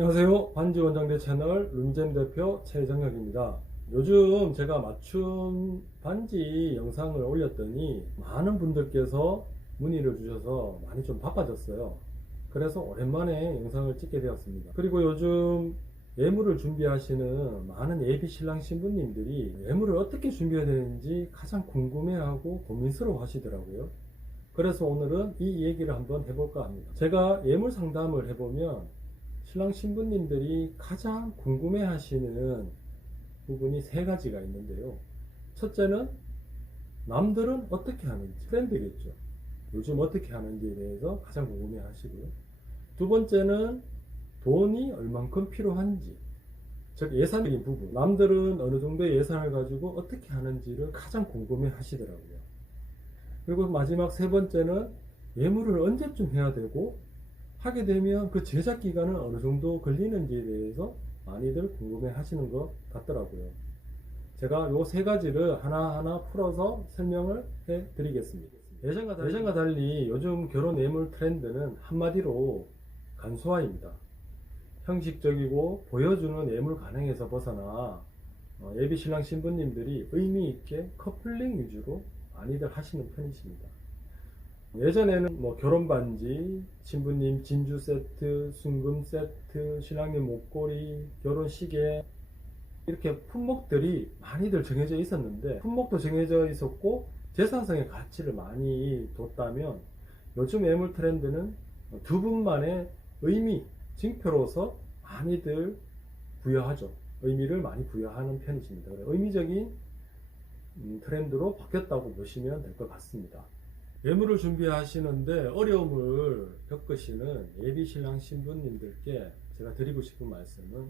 안녕하세요. 반지원장대 채널 룸잼 대표 최정혁입니다. 요즘 제가 맞춤 반지 영상을 올렸더니 많은 분들께서 문의를 주셔서 많이 좀 바빠졌어요. 그래서 오랜만에 영상을 찍게 되었습니다. 그리고 요즘 예물을 준비하시는 많은 예비 신랑 신부님들이 예물을 어떻게 준비해야 되는지 가장 궁금해하고 고민스러워 하시더라고요. 그래서 오늘은 이 얘기를 한번 해볼까 합니다. 제가 예물 상담을 해보면 신랑 신부님들이 가장 궁금해 하시는 부분이 세 가지가 있는데요. 첫째는 남들은 어떻게 하는지, 트렌드겠죠. 요즘 어떻게 하는지에 대해서 가장 궁금해 하시고요. 두 번째는 돈이 얼만큼 필요한지, 즉 예산적인 부분. 남들은 어느 정도의 예산을 가지고 어떻게 하는지를 가장 궁금해 하시더라고요. 그리고 마지막 세 번째는 예물을 언제쯤 해야 되고 하게 되면 그 제작 기간은 어느 정도 걸리는지에 대해서 많이들 궁금해 하시는 것 같더라고요. 제가 요 세 가지를 하나하나 풀어서 설명을 해 드리겠습니다. 예전과 달리 요즘 결혼 예물 트렌드는 한마디로 간소화입니다. 형식적이고 보여주는 예물 관행에서 벗어나 예비 신랑 신부님들이 의미 있게 커플링 위주로 많이들 하시는 편이십니다. 예전에는 뭐 결혼 반지, 신부님 진주 세트, 순금 세트, 신랑님 목걸이, 결혼 시계 이렇게 품목들이 많이들 정해져 있었는데 품목도 정해져 있었고 재산성의 가치를 많이 뒀다면 요즘 예물 트렌드는 두 분만의 의미, 징표로서 많이들 부여하죠. 의미를 많이 부여하는 편이십니다. 의미적인 트렌드로 바뀌었다고 보시면 될 것 같습니다. 예물을 준비하시는데 어려움을 겪으시는 예비 신랑 신부님들께 제가 드리고 싶은 말씀은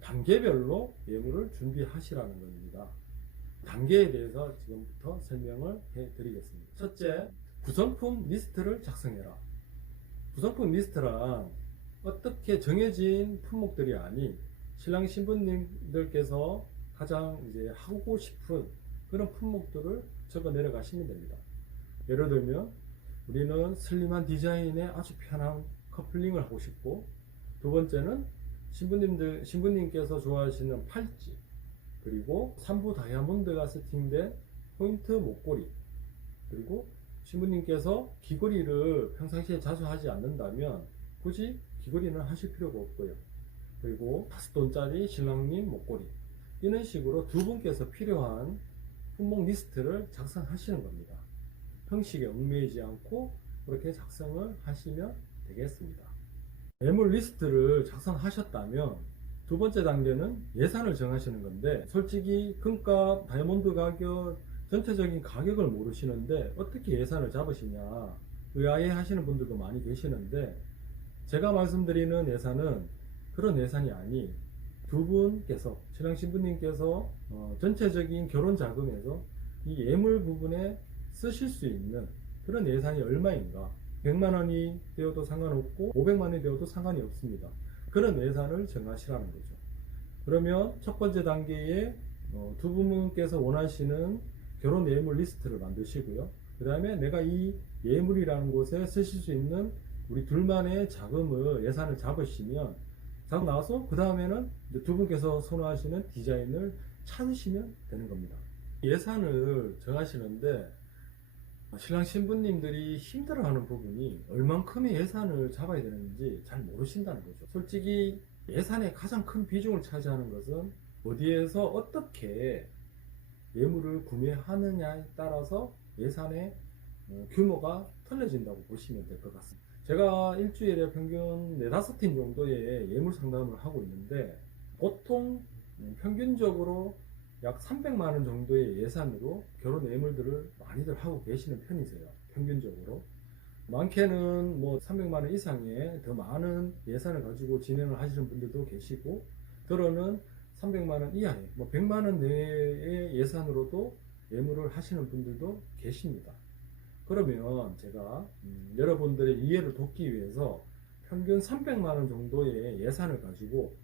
단계별로 예물을 준비하시라는 겁니다. 단계에 대해서 지금부터 설명을 해 드리겠습니다. 첫째, 구성품 리스트를 작성해라. 구성품 리스트란 어떻게 정해진 품목들이 아닌 신랑 신부님들께서 가장 이제 하고 싶은 그런 품목들을 적어 내려가시면 됩니다. 예를 들면 우리는 슬림한 디자인에 아주 편한 커플링을 하고 싶고, 두 번째는 신부님께서 좋아하시는 팔찌, 그리고 3부 다이아몬드가 세팅된 포인트 목걸이, 그리고 신부님께서 귀걸이를 평상시에 자주 하지 않는다면 굳이 귀걸이는 하실 필요가 없고요. 그리고 5돈짜리 신랑님 목걸이, 이런 식으로 두 분께서 필요한 품목 리스트를 작성하시는 겁니다. 형식에 얽매이지 않고 그렇게 작성을 하시면 되겠습니다. 예물 리스트를 작성하셨다면 두 번째 단계는 예산을 정하시는 건데, 솔직히 금값, 다이아몬드 가격, 전체적인 가격을 모르시는데 어떻게 예산을 잡으시냐 의아해 하시는 분들도 많이 계시는데, 제가 말씀드리는 예산은 그런 예산이 아니, 두 분께서, 신랑 신부님께서 전체적인 결혼 자금에서 이 예물 부분에 쓰실 수 있는 그런 예산이 얼마인가, 100만 원이 되어도 상관없고 500만 원이 되어도 상관이 없습니다. 그런 예산을 정하시라는 거죠. 그러면 첫 번째 단계에 두 분께서 원하시는 결혼 예물 리스트를 만드시고요. 그 다음에 내가 이 예물이라는 곳에 쓰실 수 있는 우리 둘만의 자금을, 예산을 잡으시면, 자금 나와서 그 다음에는 두 분께서 선호하시는 디자인을 찾으시면 되는 겁니다. 예산을 정하시는데 신랑 신부님들이 힘들어하는 부분이 얼만큼의 예산을 잡아야 되는지 잘 모르신다는 거죠. 솔직히 예산의 가장 큰 비중을 차지하는 것은 어디에서 어떻게 예물을 구매하느냐에 따라서 예산의 규모가 틀려진다고 보시면 될 것 같습니다. 제가 일주일에 평균 4-5팀 정도의 예물 상담을 하고 있는데, 보통 평균적으로 약 300만 원 정도의 예산으로 결혼 예물들을 많이들 하고 계시는 편이세요. 평균적으로. 많게는 뭐 300만 원 이상의 더 많은 예산을 가지고 진행을 하시는 분들도 계시고, 들어는 300만 원 이하의, 뭐 100만 원 내의 예산으로도 예물을 하시는 분들도 계십니다. 그러면 제가 여러분들의 이해를 돕기 위해서 평균 300만 원 정도의 예산을 가지고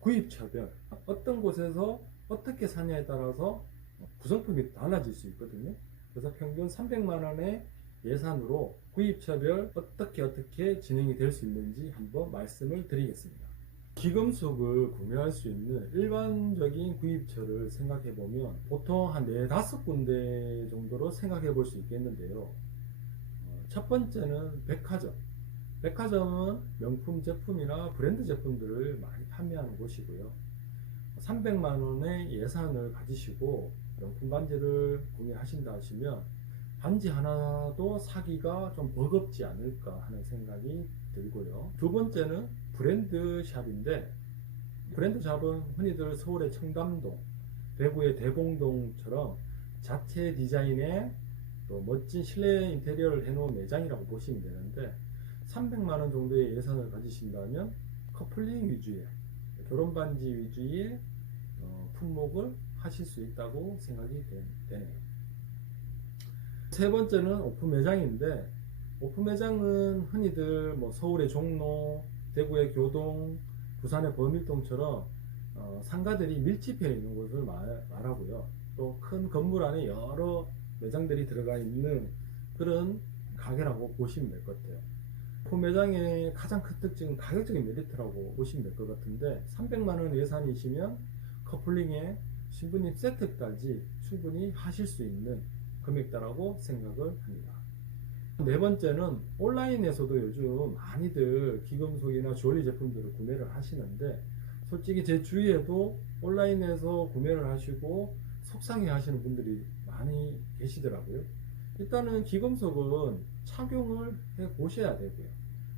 구입처별, 어떤 곳에서 어떻게 사냐에 따라서 구성품이 달라질 수 있거든요. 그래서 평균 300만 원의 예산으로 구입처별 어떻게 진행이 될 수 있는지 한번 말씀을 드리겠습니다. 기금속을 구매할 수 있는 일반적인 구입처를 생각해 보면 보통 한 4-5군데 정도로 생각해 볼 수 있겠는데요. 첫 번째는 백화점. 백화점은 명품 제품이나 브랜드 제품들을 많이 판매하는 곳이고요. 300만원의 예산을 가지시고 명품 반지를 구매하신다 하시면 반지 하나도 사기가 좀 버겁지 않을까 하는 생각이 들고요. 두 번째는 브랜드 샵인데, 브랜드 샵은 흔히들 서울의 청담동, 대구의 대공동처럼 자체 디자인에 또 멋진 실내 인테리어를 해놓은 매장이라고 보시면 되는데, 300만원 정도의 예산을 가지신다면 커플링 위주의, 결혼 반지 위주의 품목을 하실 수 있다고 생각이 되네요. 세 번째는 오픈 매장인데, 오픈 매장은 흔히들 뭐 서울의 종로, 대구의 교동, 부산의 범일동처럼 상가들이 밀집해 있는 곳을 말하고요. 또 큰 건물 안에 여러 매장들이 들어가 있는 그런 가게라고 보시면 될 것 같아요. 오픈 매장의 가장 큰 특징은 가격적인 메리트라고 보시면 될 것 같은데, 300만원 예산이시면 커플링에 신부님 세트까지 충분히 하실 수 있는 금액대라고 생각을 합니다. 네 번째는 온라인에서도 요즘 많이들 기금속이나 주얼리 제품들을 구매를 하시는데, 솔직히 제 주위에도 온라인에서 구매를 하시고 속상해 하시는 분들이 많이 계시더라고요. 일단은 기금속은 착용을 해 보셔야 되고요.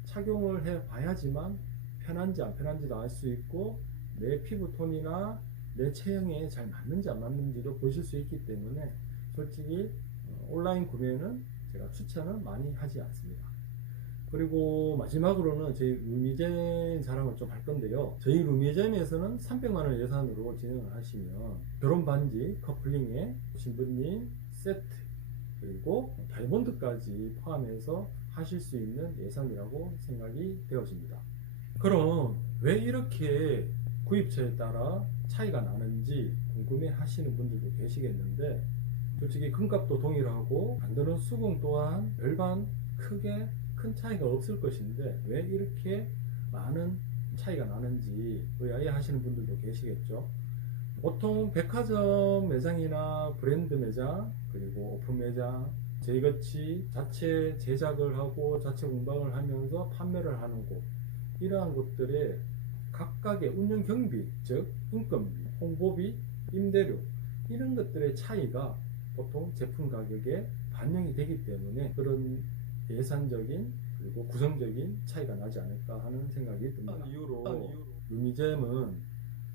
착용을 해 봐야지만 편한지 안 편한지도 알 수 있고, 내 피부톤이나 내 체형에 잘 맞는지 안 맞는지도 보실 수 있기 때문에 솔직히 온라인 구매는 제가 추천은 많이 하지 않습니다. 그리고 마지막으로는 저희 루미젠 자랑을 좀 할 건데요. 저희 루미젠에서는 300만원 예산으로 진행을 하시면 결혼 반지, 커플링에 신부님 세트, 그리고 다이몬드까지 포함해서 하실 수 있는 예산이라고 생각이 되어집니다. 그럼 왜 이렇게 구입처에 따라 차이가 나는지 궁금해 하시는 분들도 계시겠는데, 솔직히 금값도 동일하고 만드는 수공 또한 별반 크게 큰 차이가 없을 것인데 왜 이렇게 많은 차이가 나는지 의아해 하시는 분들도 계시겠죠. 보통 백화점 매장이나 브랜드 매장, 그리고 오픈 매장, 저희같이 자체 제작을 하고 자체 공방을 하면서 판매를 하는 곳, 이러한 곳들의 각각의 운영 경비, 즉 인건비, 홍보비, 임대료, 이런 것들의 차이가 보통 제품 가격에 반영이 되기 때문에 그런 예산적인 그리고 구성적인 차이가 나지 않을까 하는 생각이 듭니다. 이유로 루미잼은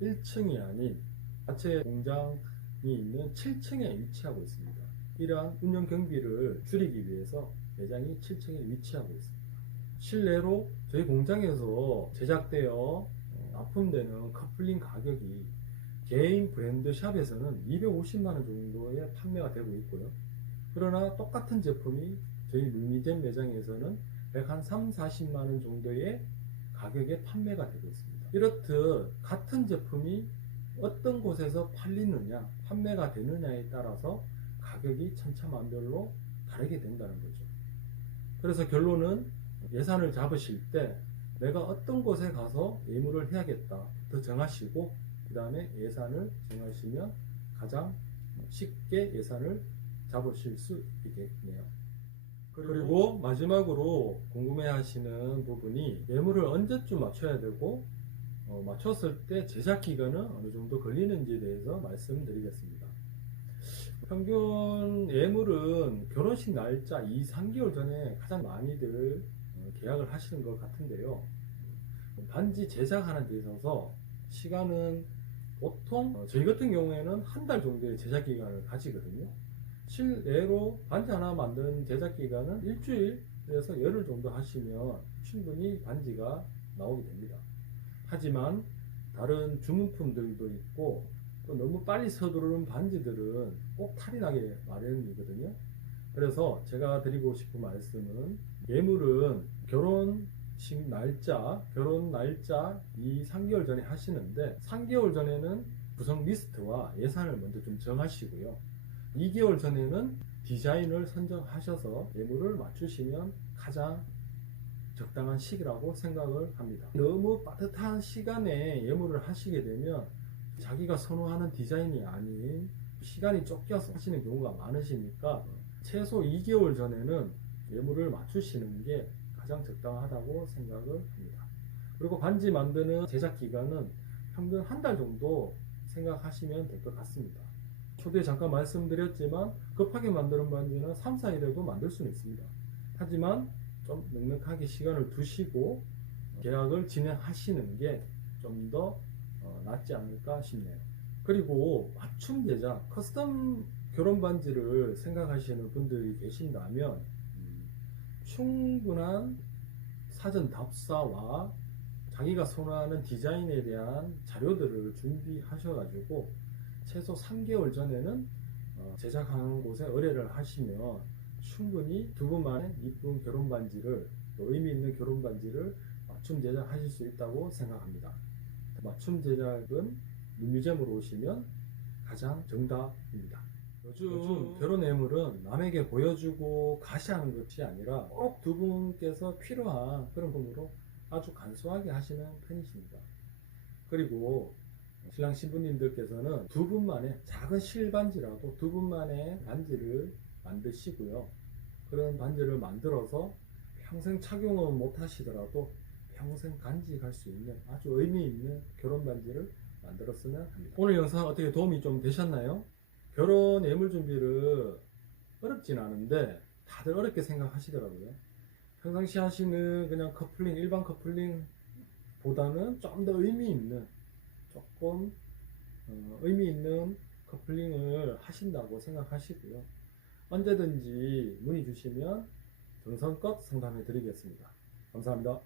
1층이 아닌 자체 공장이 있는 7층에 위치하고 있습니다. 이러한 운영 경비를 줄이기 위해서 매장이 7층에 위치하고 있습니다. 실내로 저희 공장에서 제작되어 납품되는 커플링 가격이 개인 브랜드 샵에서는 250만원 정도에 판매가 되고 있고요. 그러나 똑같은 제품이 저희 루미젠 매장에서는 130-40만원 정도의 가격에 판매가 되고 있습니다. 이렇듯 같은 제품이 어떤 곳에서 팔리느냐, 판매가 되느냐에 따라서 가격이 천차만별로 다르게 된다는 거죠. 그래서 결론은 예산을 잡으실 때 내가 어떤 곳에 가서 예물을 해야겠다부터 정하시고, 그 다음에 예산을 정하시면 가장 쉽게 예산을 잡으실 수 있겠네요. 그리고 마지막으로 궁금해 하시는 부분이 예물을 언제쯤 맞춰야 되고, 맞췄을 때 제작 기간은 어느 정도 걸리는지에 대해서 말씀드리겠습니다. 평균 예물은 결혼식 날짜 2-3개월 전에 가장 많이들 계약을 하시는 것 같은데요. 반지 제작하는 데 있어서 시간은 보통 저희 같은 경우에는 한 달 정도의 제작 기간을 가지거든요. 실내로 반지 하나 만드는 제작 기간은 일주일에서 열흘 정도 하시면 충분히 반지가 나오게 됩니다. 하지만 다른 주문품들도 있고, 또 너무 빨리 서두르는 반지들은 꼭 탈이 나게 마련이거든요. 그래서 제가 드리고 싶은 말씀은, 예물은 결혼식 날짜, 결혼 날짜 2-3개월 전에 하시는데 3개월 전에는 구성 리스트와 예산을 먼저 좀 정하시고요. 2개월 전에는 디자인을 선정하셔서 예물을 맞추시면 가장 적당한 시기라고 생각을 합니다. 너무 빠듯한 시간에 예물을 하시게 되면 자기가 선호하는 디자인이 아닌 시간이 쫓겨서 하시는 경우가 많으시니까 최소 2개월 전에는 예물을 맞추시는 게 가장 적당하다고 생각을 합니다. 그리고 반지 만드는 제작 기간은 평균 한 달 정도 생각하시면 될 것 같습니다. 초대에 잠깐 말씀드렸지만 급하게 만드는 반지는 3, 4일에도 만들 수는 있습니다. 하지만 좀 넉넉하게 시간을 두시고 계약을 진행하시는 게 좀 더 낫지 않을까 싶네요. 그리고 맞춤 제작, 커스텀 결혼 반지를 생각하시는 분들이 계신다면 충분한 사전 답사와 자기가 선호하는 디자인에 대한 자료들을 준비하셔가지고 최소 3개월 전에는 제작하는 곳에 의뢰를 하시면 충분히 두 분만의 이쁜 결혼 반지를, 또 의미 있는 결혼 반지를 맞춤 제작하실 수 있다고 생각합니다. 맞춤 제작은 룸뮤지엄으로 오시면 가장 정답입니다. 요즘 결혼 예물은 남에게 보여주고 가시하는 것이 아니라 꼭 두 분께서 필요한 그런 분으로 아주 간소하게 하시는 편이십니다. 그리고 신랑 신부님들께서는 두 분만의 작은 실반지라도 두 분만의 반지를 만드시고요. 그런 반지를 만들어서 평생 착용은 못 하시더라도 평생 간직할 수 있는 아주 의미 있는 결혼 반지를 만들었으면 합니다. 오늘 영상 어떻게 도움이 좀 되셨나요? 결혼 예물 준비를 어렵진 않은데 다들 어렵게 생각하시더라고요. 평상시 하시는 그냥 커플링, 일반 커플링 보다는 좀 더 의미 있는, 조금 의미 있는 커플링을 하신다고 생각하시고요. 언제든지 문의 주시면 정성껏 상담해 드리겠습니다. 감사합니다.